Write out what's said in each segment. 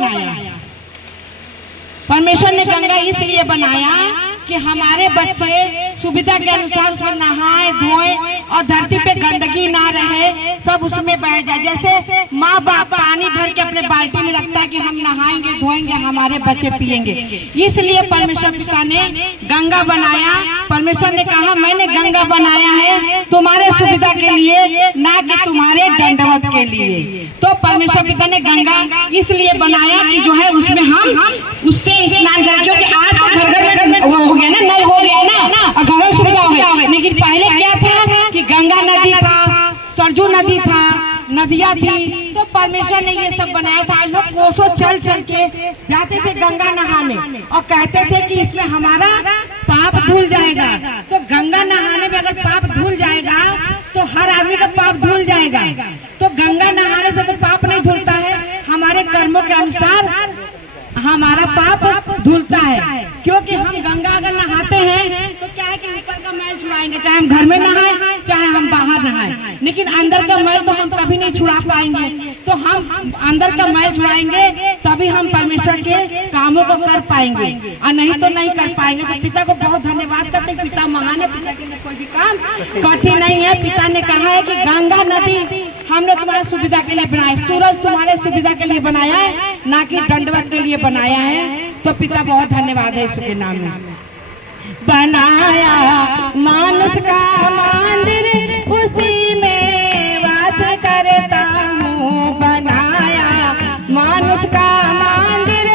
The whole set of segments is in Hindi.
बनाया? परमेश्वर ने गंगा इसलिए बनाया कि हमारे बच्चे सुविधा के अनुसार उसमें नहाए धोए और धरती पे गंदगी ना रहे, सब उसमें बह जाए। जैसे माँ बाप पानी भर के अपने बाल्टी में रखता है कि हम नहाएंगे धोएंगे, हमारे बच्चे पिएंगे, इसलिए परमेश्वर पिता ने गंगा बनाया। परमेश्वर ने कहा मैंने गंगा बनाया है तुम्हारे सुविधा के लिए, ना कि तुम्हारे दंडवत के लिए। तो परमेश्वर पिता ने गंगा इसलिए बनाया कि जो है उसमें हम उससे स्नान करें, क्योंकि आज तो घर घर में वो हो गया ना, नल हो गया ना, और घर में सुविधा हो गया। लेकिन पहले क्या था कि गंगा नदी था, सरजू नदी था, नदियाँ थी, तो परमेश्वर ने ये सब बनाया था। लोग कोसों चल चल के जाते थे गंगा नहाने और कहते थे कि इसमें हमारा पाप धुल जाएगा। तो गंगा नहाने में अगर पाप धुल जाएगा तो हर आदमी का पाप धुल जाएगा। तो गंगा नहाने से तो पाप नहीं धुलता है, हमारे कर्मों के अनुसार हमारा पाप धुलता है। क्योंकि हम गंगा अगर नहाते हैं तो क्या है कि ऊपर का मैल छुड़ाएंगे, चाहे हम घर में नहाए चाहे हम बाहर नहाए, लेकिन अंदर का मैल तो हम कभी नहीं छुड़ा पाएंगे। तो हम अंदर का मैल छुड़ाएंगे तभी हम परमेश्वर के कामों को कर पाएंगे, और नहीं तो नहीं कर पाएंगे। तो पिता को बहुत धन्यवाद करते हैं, पिता महान है, पिता के लिए कोई भी काम कठिन नहीं है। पिता ने कहा है कि गंगा नदी हमने तुम्हारे सुविधा के लिए बनाया, सूरज तुम्हारे सुविधा के लिए बनाया है, ना कि दंडवत के लिए बनाया है। तो पिता बहुत धन्यवाद है इसके नाम में। बनाया मानस का मंदिर उसी में वास करता हूँ, बनाया मानस का मंदिर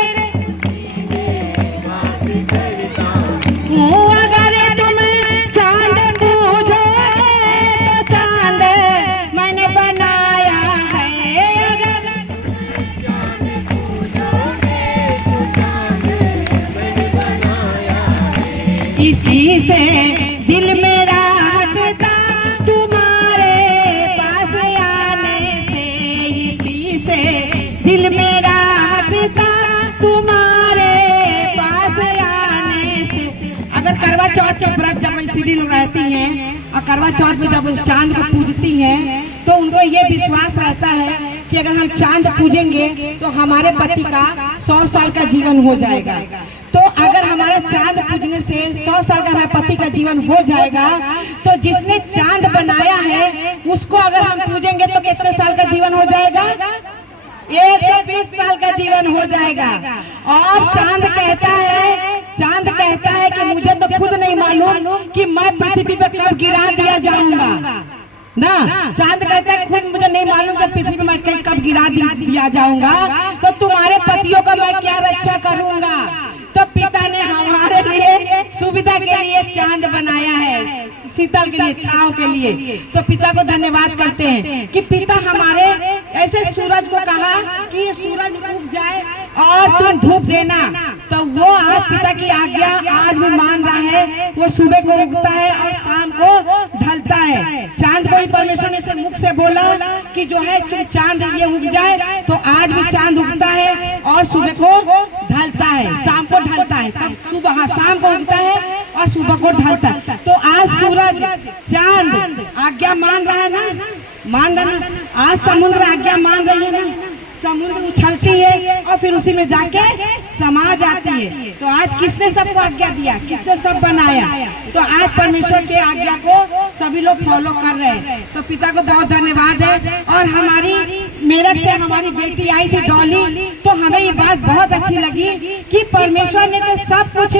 हूँ। अगर तुम चांद पूजो तो चांद मैंने बनाया है, इसी से दिल मेरा हटता तुम्हारे पास आने से, इसी से दिल मेरा हटता तुम्हारे पास आने से। अगर करवा चौथ के व्रत जब स्त्री लोग रहती हैं और करवा चौथ में जब उस चांद को पूजती हैं तो उनको ये विश्वास रहता है कि अगर हम चांद पूजेंगे तो हमारे पति का 100 साल का जीवन हो जाएगा। तो अगर हमारा चांद पूजने से 100 साल का हमारे पति का जीवन हो जाएगा, तो जिसने चांद बनाया है उसको अगर हम पूजेंगे तो कितने साल का जीवन हो जाएगा? 120 साल का जीवन हो जाएगा। और चांद कहता है कि मुझे तो खुद नहीं मालूम कि मैं पृथ्वी पे कब गिरा दिया जाऊंगा ना। चांद कहता है खुद मुझे नहीं मालूम कि पृथ्वी पे मैं कब गिरा दिया जाऊंगा, तो तुम्हारे पतियों का मैं क्या रक्षा करूंगा। तो पिता ने हमारे लिए सुविधा के लिए चांद बनाया है, शीतल के लिए, छांव के लिए। तो पिता को धन्यवाद करते हैं कि पिता हमारे ऐसे सूरज को कहा कि सूरज उग जाए और तुम धूप देना, तो वो आज पिता की आज्ञा आज भी मान रहा है। वो सुबह को उगता है और शाम को ढलता है। चांद को ही परमेश्वर ने मुख से बोला कि जो है चांद ये उग जाए, तो आज भी चांद उगता है और सुबह को ढलता है, शाम को ढलता है। तब सुबह शाम को उगता है और सुबह को ढलता है। तो आज सूरज चांद आज्ञा मान रहा है ना, मान रहा ना। आज समुद्र आज्ञा मान रही है ना, समुद्र उछलती है और फिर उसी में जाके समा जाती है। तो आज किसने सबको आज्ञा दिया, किसने सब बनाया? तो आज परमेश्वर के आज्ञा को सभी लोग फॉलो कर रहे हैं। तो पिता को बहुत धन्यवाद है। और हमारी मेरठ से हमारी बेटी आई थी डॉली, तो हमें ये बात बहुत अच्छी लगी कि परमेश्वर ने तो सब कुछ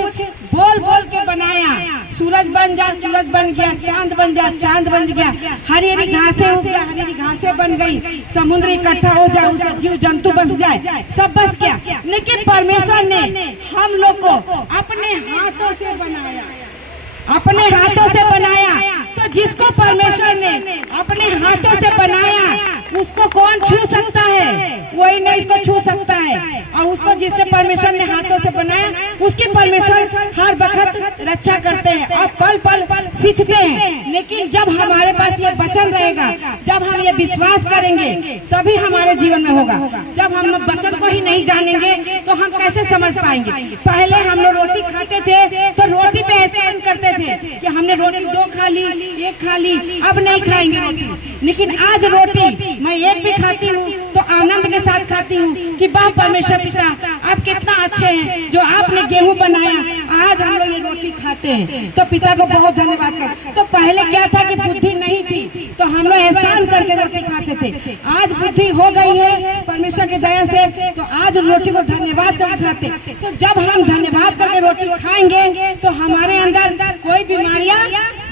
बोल बोल के बनाया। सूरज बन जा, सूरज बन गया, चांद बन जा, चांद बन गया, हरी हरी घासें उग गया, हरी हरी घासें बन गई, समुद्र इकट्ठा हो जाए, उसमें जीव जंतु बस जाए, सब बस गया। लेकिन परमेश्वर ने हम लोग को अपने हाथों से बनाया, अपने हाथों से बनाया। तो जिसको परमेश्वर ने अपने हाथों से बनाया उसको कौन छू सकता है? वही नहीं इसको छू सकता है। और उसको जिसने परमेश्वर ने हाथों से बनाया उसकी परमेश्वर हर वक्त रक्षा करते हैं और पल पल सींचते हैं। लेकिन जब हमारे पास ये वचन रहेगा, जब हम ये विश्वास करेंगे, तभी हमारे जीवन में होगा। जब हम वचन को ही नहीं जानेंगे तो हम कैसे समझ पाएंगे? पहले हम लोग रोटी खाते थे तो रोटी पे एहसान करते थे कि हमने रोटी 2 खा ली, 1 खा ली, अब नहीं खाएंगे रोटी। लेकिन आज रोटी मैं एक भी खाती हूँ तो आनंद के साथ खाती हूँ कि वाह परमेश्वर पिता आप कितना अच्छे हैं जो आपने गेहूं बनाया, आज हम लोग ये रोटी खाते हैं। तो पिता को बहुत धन्यवाद कर। तो पहले क्या था कि बुद्धि नहीं थी तो हम लोग एहसान करके रोटी खाते थे, आज बुद्धि हो गई है परमेश्वर की दया से, तो आज रोटी को धन्यवाद करके खाते। तो जब हम धन्यवाद करके रोटी खाएंगे तो हमारे अंदर कोई बीमारियां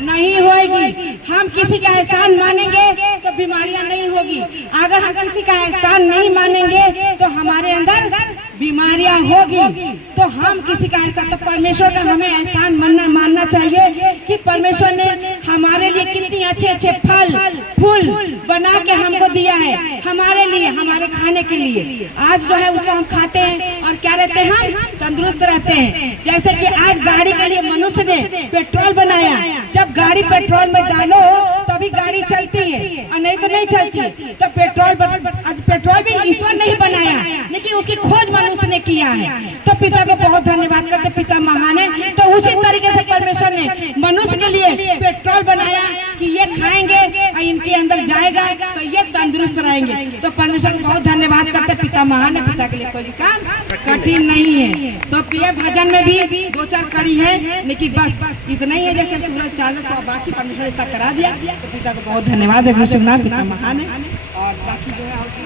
नहीं होगी। हम किसी का एहसान मानेंगे तो बीमारियां नहीं होगी, अगर हम किसी का एहसान नहीं मानेंगे तो हमारे अंदर बीमारियां होगी। तो हम किसी का एहसान, तो परमेश्वर का हमें एहसान मानना चाहिए कि परमेश्वर ने हमारे लिए कितनी अच्छे अच्छे फल फूल बना के हमको दिया है, हमारे लिए, हमारे खाने के लिए। आज जो है उसको हम खाते हैं और क्या रहते हैं, हम तंदुरुस्त रहते हैं। जैसे कि आज गाड़ी के लिए मनुष्य ने पेट्रोल बनाया, जब गाड़ी पेट्रोल में डालो तभी गाड़ी चलती है और नहीं तो नहीं चलती। तो पेट्रोल भी ईश्वर नहीं बनाया, लेकिन उसकी खोज मनुष्य ने किया है। तो पिता को बहुत धन्यवाद करते, पिता महान है। तो उसी तरीके से परमेश्वर ने मनुष्य के लिए पेट्रोल बनाया कि ये खाएंगे और इनके अंदर जाएगा तो ये तंदुरुस्त रहेंगे। तो परमेश्वर को बहुत धन्यवाद करते, पिता महान है, पिता के लिए कोई काम कठिन नहीं है। तो प्रिय भजन में भी 2-4 कड़ी है, लेकिन बस इतना ही है। जैसे सूरज चांद तो बाकी परमेश्वर इतना करा दिया, तो पिता को बहुत धन्यवाद है। पिता महान है और बाकी जो है